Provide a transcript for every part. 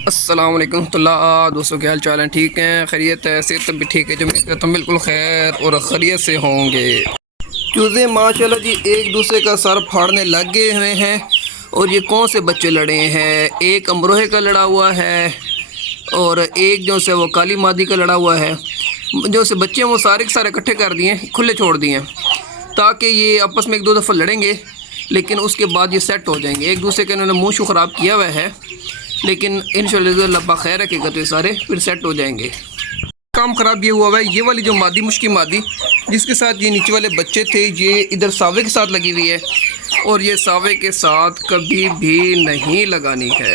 अस्सलाम वालेकुम दोस्तों, क्या हाल चाल हैं? ठीक हैं, खैरियत है, सेहत भी ठीक है। जो मैं कहता हूँ बिल्कुल खैर और खैरियत से होंगे। चूज़े माशाल्लाह जी एक दूसरे का सर फाड़ने लग गए हुए हैं। और ये कौन से बच्चे लड़े हैं? एक अमरोहे का लड़ा हुआ है और एक जो से वो काली मादी का लड़ा हुआ है। जो से बच्चे हैं वो सारे के सारे इकट्ठे कर दिए, खुले छोड़ दिए ताकि ये आपस में एक दो दफ़ा लड़ेंगे, लेकिन उसके बाद ये सेट हो जाएंगे। एक दूसरे का इन्होंने मुँह शू ख़राब किया हुआ है, लेकिन इंशाल्लाह अल्लाह खैर रखेगा तो ये सारे फिर सेट हो जाएंगे। काम ख़राब ये हुआ है, ये वाली जो मादी मुश्की मादी जिसके साथ ये नीचे वाले बच्चे थे, ये इधर सावे के साथ लगी हुई है और ये सावे के साथ कभी भी नहीं लगानी है।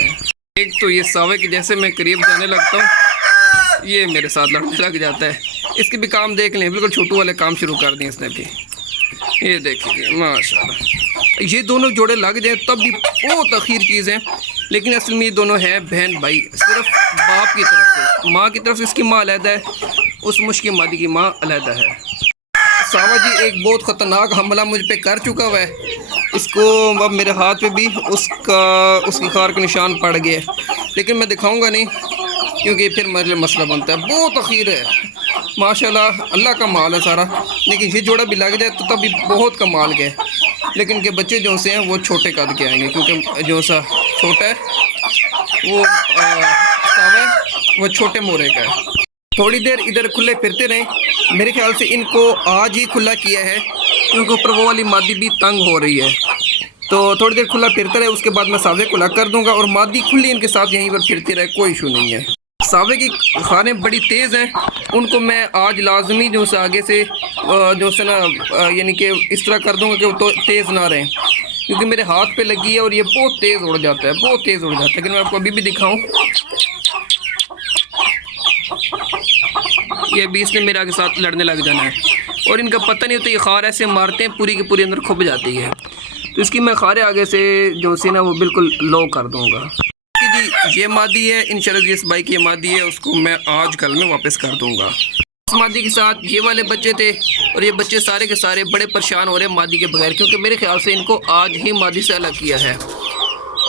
एक तो ये सावे के जैसे मैं करीब जाने लगता हूँ ये मेरे साथ लड़ने लग जाता है। इसके भी काम देख लें, बिल्कुल छोटू वाले काम शुरू कर दिए इसने भी। ये देखिए माशाल्लाह, ये दोनों जोड़े लग जाए तब भी बहुत अखीर चीज़ है, लेकिन असल में ये दोनों हैं बहन भाई। सिर्फ बाप की तरफ से, माँ की तरफ से इसकी माँ अलहदा है, उस मुश्किल मादी की माँ अलहदा है। सावा जी एक बहुत ख़तरनाक हमला मुझ पे कर चुका हुआ है। इसको अब मेरे हाथ पे भी उसकी खार के निशान पड़ गए, लेकिन मैं दिखाऊंगा नहीं क्योंकि फिर मेरे लिए मसला बनता है। बहुत अखीर है माशाल्लाह, अल्लाह का माल है सारा। लेकिन ये जोड़ा भी लग जाए तो तब भी बहुत कमाल के। लेकिन के बच्चे जो से हैं वो छोटे कद के आएंगे, क्योंकि जो सा छोटा है वो सावा है, वो छोटे मोरे का है। थोड़ी देर इधर खुले फिरते रहें। मेरे ख्याल से इनको आज ही खुला किया है क्योंकि ऊपर वो वाली मादी भी तंग हो रही है। तो थोड़ी देर खुला फिरते रहे, उसके बाद मैं सावे खुला कर दूंगा और मादी खुली इनके साथ यहीं पर फिरती रहे, कोई इशू नहीं है। सावे की खानें बड़ी तेज़ हैं, उनको मैं आज लाजमी जो से आगे से जो से ना यानी कि इस तरह कर दूंगा कि वो तो तेज़ ना रहें, क्योंकि मेरे हाथ पे लगी है और ये बहुत तेज़ उड़ जाता है, बहुत तेज़ उड़ जाता है। लेकिन मैं आपको अभी भी दिखाऊं, ये भी इसने मेरे आगे साथ लड़ने लग जाना है और इनका पता नहीं होता, ये खार ऐसे मारते हैं पूरी की पूरी अंदर खुब जाती है। तो इसकी मैं खारे आगे से जो सी ना वो बिल्कुल लो कर दूँगा। जी ये मादी है, इंशाल्लाह जिस भाई की ये मादी है उसको मैं आज कल में वापस कर दूंगा। इस मादी के साथ ये वाले बच्चे थे और ये बच्चे सारे के सारे बड़े परेशान हो रहे हैं मादी के बगैर, क्योंकि मेरे ख्याल से इनको आज ही मादी से अलग किया है।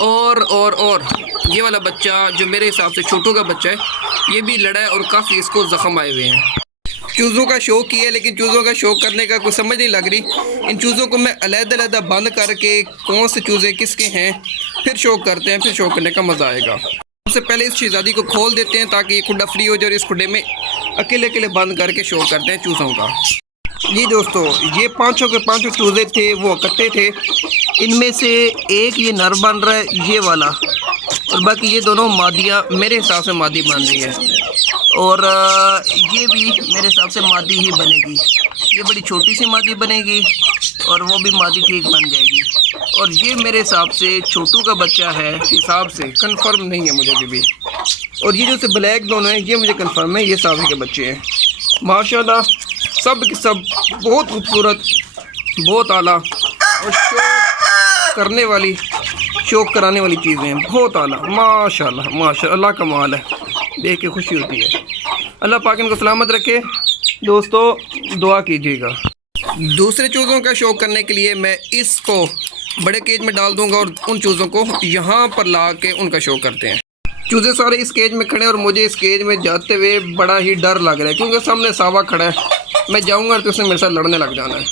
और ये वाला बच्चा जो मेरे हिसाब से छोटू का बच्चा है, ये भी लड़ा है और काफ़ी इसको ज़ख्म आए हुए हैं। चूज़ों का शौक़ किया है, लेकिन चूज़ों का शौक़ करने का कोई समझ नहीं लग रही। इन चूज़ों को मैं अलग-अलग बंद करके कौन से चूज़े किसके हैं फिर शौक़ करते हैं, फिर शौक़ करने का मज़ा आएगा। सबसे पहले इस शहज़ादी को खोल देते हैं ताकि ये खुड्डा फ्री हो जाए और इस खुड्डे में अकेले अकेले बंद करके शौक़ करते हैं चूज़ों का। जी दोस्तों, ये पाँचों के पाँचों चूज़े थे, वो इकट्ठे थे। इनमें से एक ये नर बन रहा है ये वाला, और बाकी ये दोनों मादियाँ मेरे हिसाब से मादी बन रही है, और ये भी मेरे हिसाब से मादी ही बनेगी। ये बड़ी छोटी सी मादी बनेगी और वो भी मादी ठीक बन जाएगी। और ये मेरे हिसाब से छोटू का बच्चा है, हिसाब से कंफर्म नहीं है मुझे अभी भी। और ये जो से ब्लैक दोनों हैं ये मुझे कंफर्म है ये सावे के बच्चे हैं। माशाल्लाह सब के सब बहुत खूबसूरत, बहुत आला और शौक़ करने वाली, शौक़ कराने वाली चीज़ें हैं, बहुत आला। माशाल्लाह माशाल्लाह, अल्लाह का माल है, देख के खुशी होती है। अल्लाह पाक इनको सलामत रखे। दोस्तों दुआ कीजिएगा। दूसरे चूज़ों का शौक़ करने के लिए मैं इसको बड़े केज में डाल दूंगा और उन चूज़ों को यहाँ पर ला के उनका शौक़ करते हैं। चूज़े सारे इस केज में खड़े और मुझे इस केज में जाते हुए बड़ा ही डर लग रहा है, क्योंकि सामने सावा खड़ा है। मैं जाऊँगा तो उसने मेरे साथ लड़ने लग जाना है।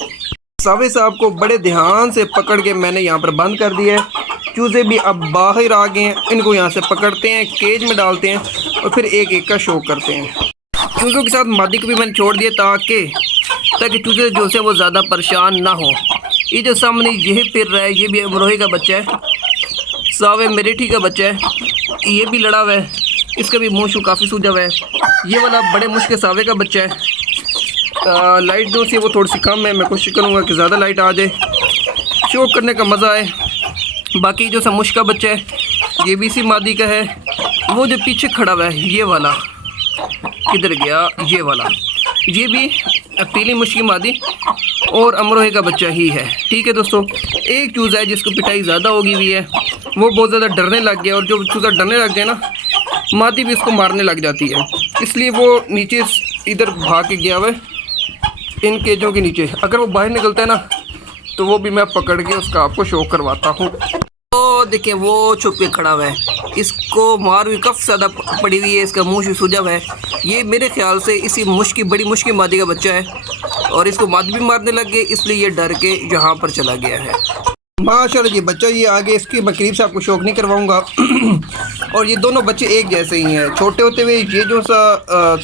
सावे साहब को बड़े ध्यान से पकड़ के मैंने यहाँ पर बंद कर दिया है। चूज़े भी अब बाहर आ गए हैं, इनको यहाँ से पकड़ते हैं, केज में डालते हैं और फिर एक एक का शौक़ करते हैं। चूज़ों के साथ मादी को भी मैंने छोड़ दिया ताकि चूज़े जो से वो ज़्यादा परेशान ना हो। ये जो सामने यही फिर रहा है, ये भी अमरोही का बच्चा है, सावे मेरेठी का बच्चा है, ये भी लड़ा हुआ है, इसका भी मुँह शू काफ़ी सूजा हुआ है। ये वाला बड़े मुश्किल सावे का बच्चा है। लाइट जो सी वो थोड़ी सी कम है, मैं कोशिश करूँगा कि ज़्यादा लाइट आ जाए, शौक़ करने का मज़ा आए। बाकी जो समुश का बच्चा है ये भी इसी मादी का है। वो जो पीछे खड़ा हुआ है ये वाला किधर गया, ये वाला, ये भी पीली मुश्की मादी और अमरोहे का बच्चा ही है। ठीक है दोस्तों, एक चूज़ा है जिसको पिटाई ज़्यादा होगी हुई है, वो बहुत ज़्यादा डरने लग गया, और जो चूज़ा डरने लग गया ना मादी भी उसको मारने लग जाती है, इसलिए वो नीचे इधर भाग के गया हुआ है इन केजों के नीचे। अगर वो बाहर निकलता है ना तो वो भी मैं पकड़ के उसका आपको शो करवाता हूँ। तो देखें वो छुप के खड़ा हुआ है, इसको मार भी कफ ज़्यादा पड़ी हुई है, इसका मुँह भी सूजा हुआ है। ये मेरे ख्याल से इसी बड़ी मुश्किल मादी का बच्चा है और इसको मादी भी मारने लग गए, इसलिए ये डर के यहाँ पर चला गया है। माशाल्लाह जी बच्चा ये आगे इसकी मैं करीब से आपको शौक नहीं करवाऊंगा। और ये दोनों बच्चे एक जैसे ही हैं। छोटे होते हुए ये जो सा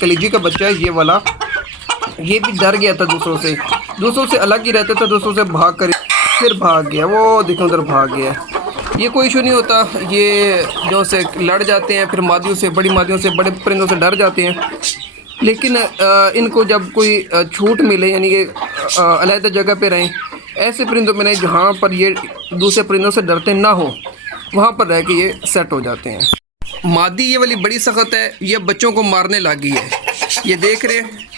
कलीजी का बच्चा है ये वाला, ये भी डर गया था दूसरों से अलग ही रहता था, दूसरों से भाग कर फिर भाग गया, वो देखो उधर भाग गया। ये कोई इशू नहीं होता, ये जो से लड़ जाते हैं फिर मादियों से, बड़ी मादियों से, बड़े परिंदों से डर जाते हैं। लेकिन इनको जब कोई छूट मिले यानी कि अलग जगह पे रहें, ऐसे परिंदों में नहीं जहाँ पर ये दूसरे परिंदों से डरते ना हो, वहाँ पर रह के ये सेट हो जाते हैं। मादी ये वाली बड़ी सख्त है, ये बच्चों को मारने लगी है। ये देख रहे हैं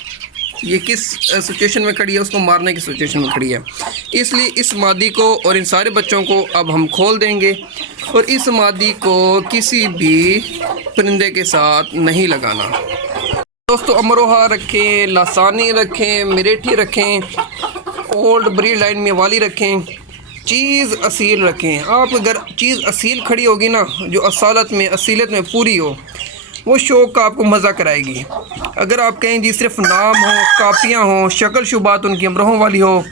ये किस सिचुएशन में खड़ी है, उसको मारने की सिचुएशन में खड़ी है। इसलिए इस मादी को और इन सारे बच्चों को अब हम खोल देंगे और इस मादी को किसी भी परिंदे के साथ नहीं लगाना। दोस्तों अमरोहा रखें, लासानी रखें, मिरेठी रखें, ओल्ड ब्रीड लाइन में वाली रखें, चीज़ असील रखें। आप अगर चीज़ असील खड़ी होगी ना, जो असीलत में पूरी हो, वो शौक़ का आपको मज़ा कराएगी। अगर आप कहें जी सिर्फ नाम हो, कापियाँ हों, शक्ल शुबात उनकी अमरोहों वाली हो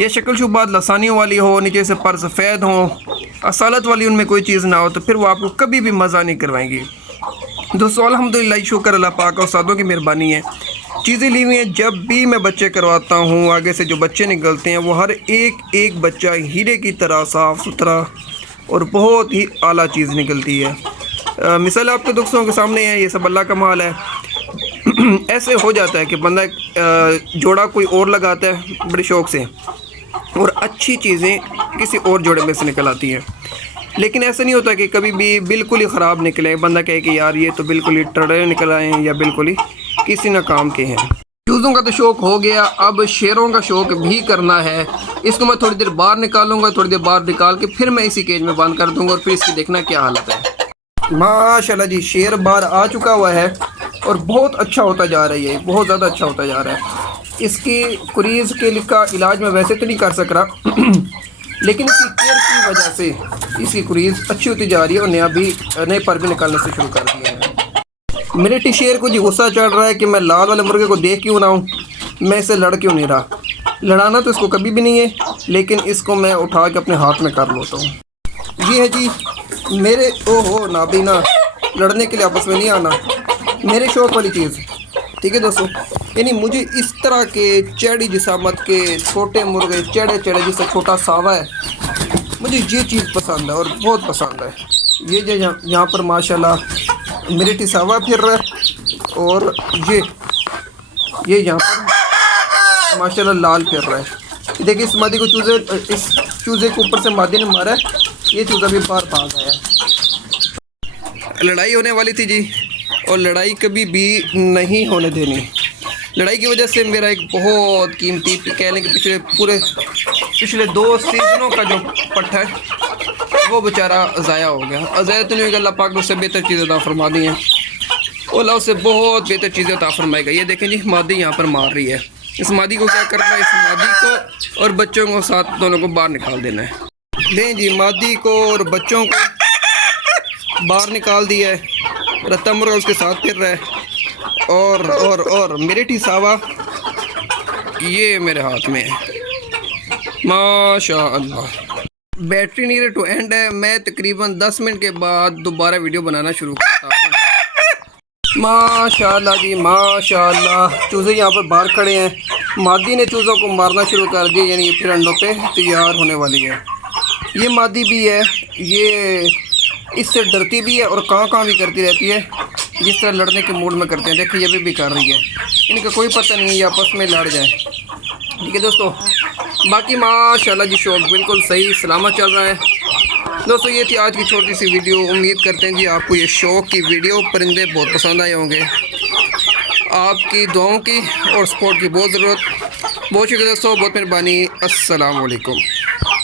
या शक्ल शुबात लसानियों वाली हो, नीचे से पर सफ़ेद हो, असालत वाली उनमें कोई चीज़ ना हो, तो फिर वो आपको कभी भी मज़ा नहीं करवाएंगी। दोस्तों अल्हम्दुलिल्लाह, शुक्र अल्लाह पाक और सादों की मेहरबानी है, चीज़ें ली हुई हैं। जब भी मैं बच्चे करवाता हूँ, आगे से जो बच्चे निकलते हैं वो हर एक बच्चा हीरे की तरह साफ़ सुथरा और बहुत ही आला चीज़ निकलती है। मिसाल आपके दोस्तों के सामने है, ये सब अल्लाह का माल है। ऐसे हो जाता है कि बंदा जोड़ा कोई और लगाता है बड़े शौक़ से और अच्छी चीज़ें किसी और जोड़े में से निकल आती हैं। लेकिन ऐसा नहीं होता कि कभी भी बिल्कुल ही ख़राब निकले, बंदा कहे कि यार ये तो बिल्कुल ही टड़े निकल आए हैं या बिल्कुल ही किसी न काम के हैं। चूज़ों का तो शौक़ हो गया, अब शेरों का शौक़ भी करना है। इसको मैं थोड़ी देर बाहर निकालूंगा, थोड़ी देर बाहर निकाल के फिर मैं इसी केज में बंद कर दूंगा और फिर इसकी देखना क्या हालत है। माशाल्लाह जी शेर बाहर आ चुका हुआ है और बहुत अच्छा होता जा रहा है, बहुत ज़्यादा अच्छा होता जा रहा है। इसकी कुरीज़ के का इलाज मैं वैसे तो नहीं कर सक रहा लेकिन इसकी केयर की वजह से इसकी कुरीज़ अच्छी होती जा रही है और नए पर भी निकालने से शुरू कर दिया है। मेरे टीशेर को जी गुस्सा चढ़ रहा है कि मैं लाल वाले मुर्गे को देख क्यों ना हूँ, मैं इसे लड़ क्यों नहीं रहा। लड़ाना तो इसको कभी भी नहीं है, लेकिन इसको मैं उठा के अपने हाथ में कर लेता हूँ। ये है जी मेरे ओहो नाबीना, लड़ने के लिए आपस में नहीं आना, मेरे शौक़ वाली चीज़। ठीक है दोस्तों, यानी मुझे इस तरह के चैड़ी जिसामत के छोटे मुर्गे, चढ़े जैसा छोटा सावा है, मुझे ये चीज़ पसंद है और बहुत पसंद है। ये जो यहाँ पर माशाल्लाह मेरे टिसावा फिर रहा है और ये यहाँ पर माशाल्लाह लाल फिर रहा है। देखिए इस मादी को इस चूज़े के ऊपर से मादी ने मारा है, ये चूज़ा भी बाहर भाग आया। लड़ाई होने वाली थी जी और लड़ाई कभी भी नहीं होने देनी। लड़ाई की वजह से मेरा एक बहुत कीमती कह लें कि पिछले 2 सीज़नों का जो पट्टा है वो बेचारा ज़ाया हो गया। ज़ाया तो नहीं होगा, अल्लाह पाक ने उससे बेहतर चीज़ें अता फरमा दी हैं, अल्लाह उससे बहुत बेहतर चीज़ें अता फरमाएगा। ये देखें जी मादी यहाँ पर मार रही है। इस मादी को क्या करना है, इस मादी को और बच्चों को साथ दोनों को बाहर निकाल देना है। दें जी मादी को और बच्चों को बाहर निकाल दिया है, रत्ता मुर्गा उसके साथ फिर रहा है और मेरे टिसावा ये मेरे हाथ में है। माशाअल्लाह बैटरी नीयर टू एंड है, मैं तकरीबन 10 मिनट के बाद दोबारा वीडियो बनाना शुरू करता हूँ। माशाअल्लाह जी माशाअल्लाह, चूज़े यहाँ पर बाहर खड़े हैं। मादी ने चूज़ों को मारना शुरू कर दिया, यानी ये फिर अंडों पे तैयार होने वाली है। ये मादी भी है, ये इससे डरती भी है और कहाँ भी करती रहती है, जिस तरह लड़ने के मूड में करते हैं। देखिए ये भी कर रही है, इनका कोई पता नहीं है ये आपस में लड़ जाए। ठीक है दोस्तों, बाकी माशाल्लाह जी शौक़ बिल्कुल सही सलामत चल रहा है। दोस्तों ये थी आज की छोटी सी वीडियो। उम्मीद करते हैं जी आपको ये शौक़ की वीडियो परिंदे बहुत पसंद आए होंगे। आपकी दुआओं की और सपोर्ट की बहुत ज़रूरत। बहुत शुक्रिया दोस्तों, बहुत मेहरबानी। अस्सलाम वालेकुम।